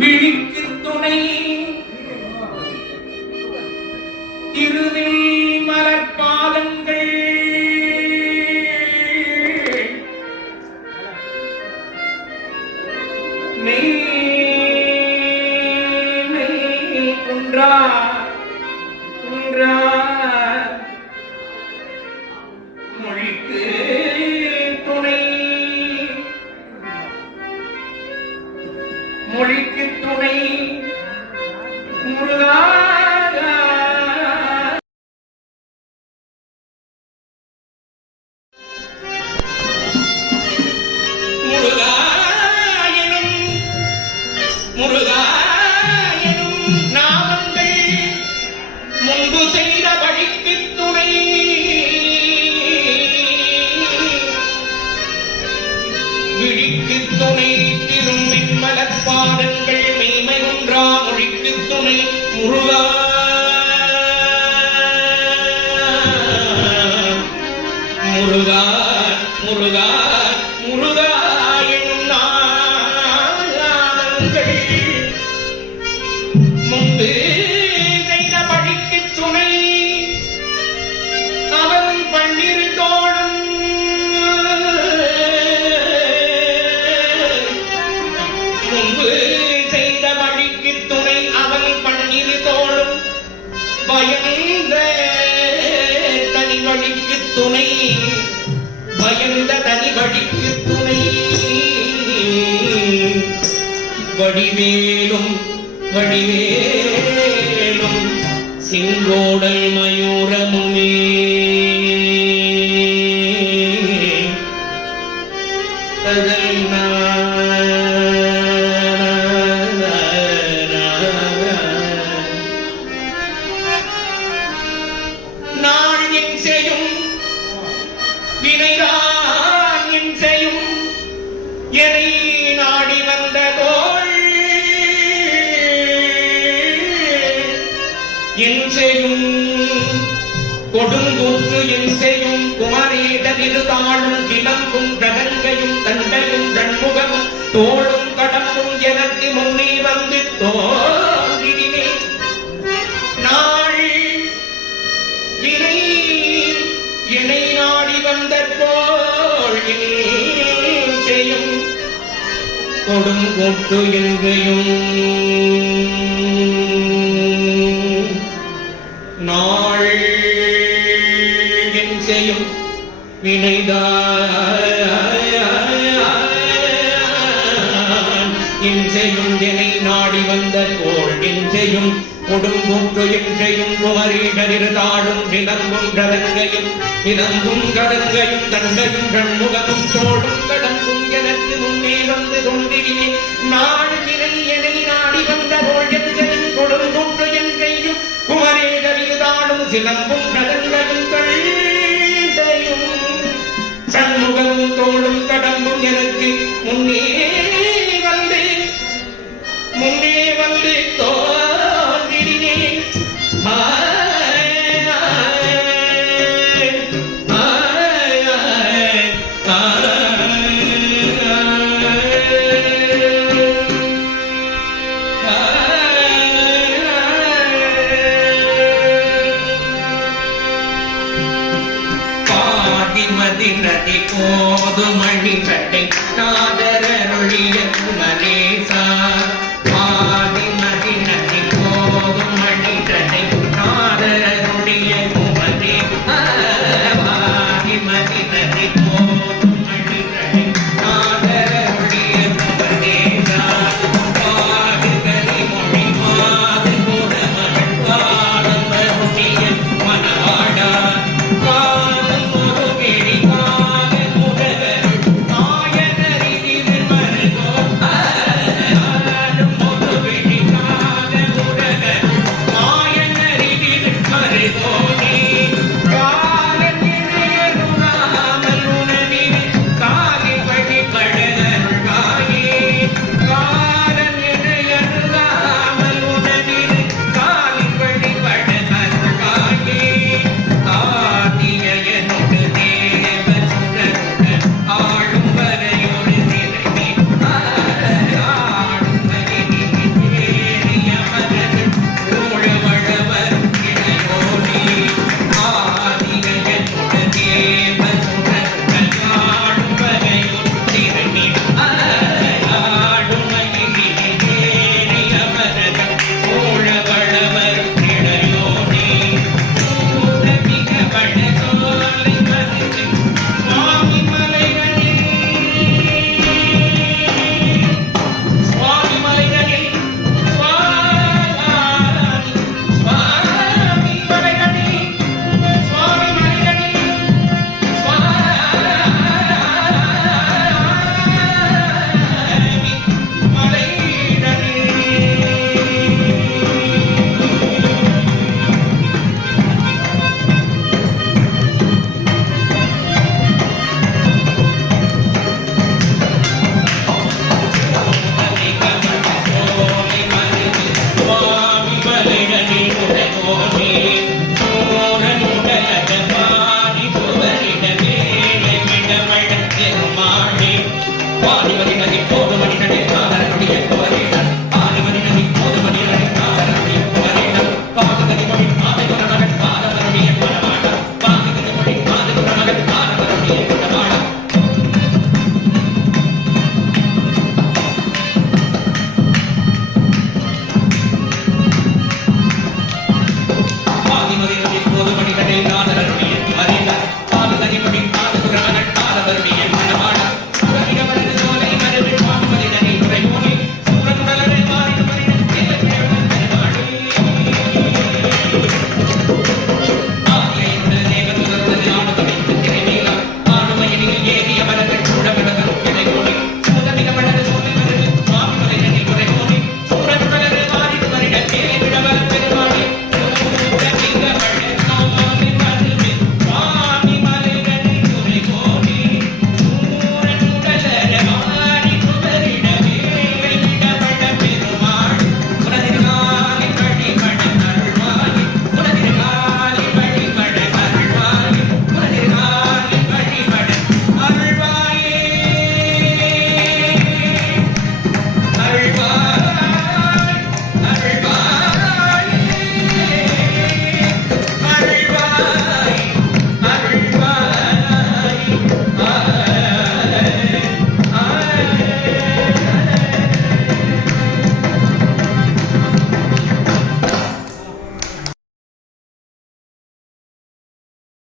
விழிக்கு துணை. திருவில் மலர்பாதங்கள் நெய் நெய் குன்றா. மொழிக்கு துணை. முருகா முருகா முருகா முருகா முருகா எனும் நாமங்கள் முன்பு செய்த பழிக்கு துணை அவன் பன்னிரு தோளும் முன்பு பயந்த தனி வழிக்கு துணை. வடிவேலும் வடிவேலும் சிங்கோடல் மயூரமுமே. என் செய்யும் கொடுங்கூற்று என் செய்யும் தாழும் கிளம்பும் கடங்கையும் தண்டையும் தன்முகமும் தோளும் கடம்பும் எனக்கு முன்னே வந்து தோழினே நாள் இணை இணை நாடி வந்த தோள் செய்யும் கொடும் கொட்டு எங்கையும் வினைதான் என் என்னை நாடி வந்த போல் இன்றையும் செய்யும் கொடுங்கூற்று என்றையும் குமரீடரிரு தாழும் கிளம்பும் கடங்கையும் கிளம்பும் கடங்கையும் தங்கையும் கண்முகமும் தோடும் கடங்கும் எனக்கு முன்னே வந்து கொண்டிரினே நாள் வினை எனை நாடி வந்த போல் என்றையும் கொடுங்கூற்று என்றையும் குமரீடரிரு தாழும் சிலம்பும் கடங்கையும் தள்ளி சண்முகமும் தோளும் கடம்பும் எனக்கு முன்னே போதுமணி கடை காதரொழிய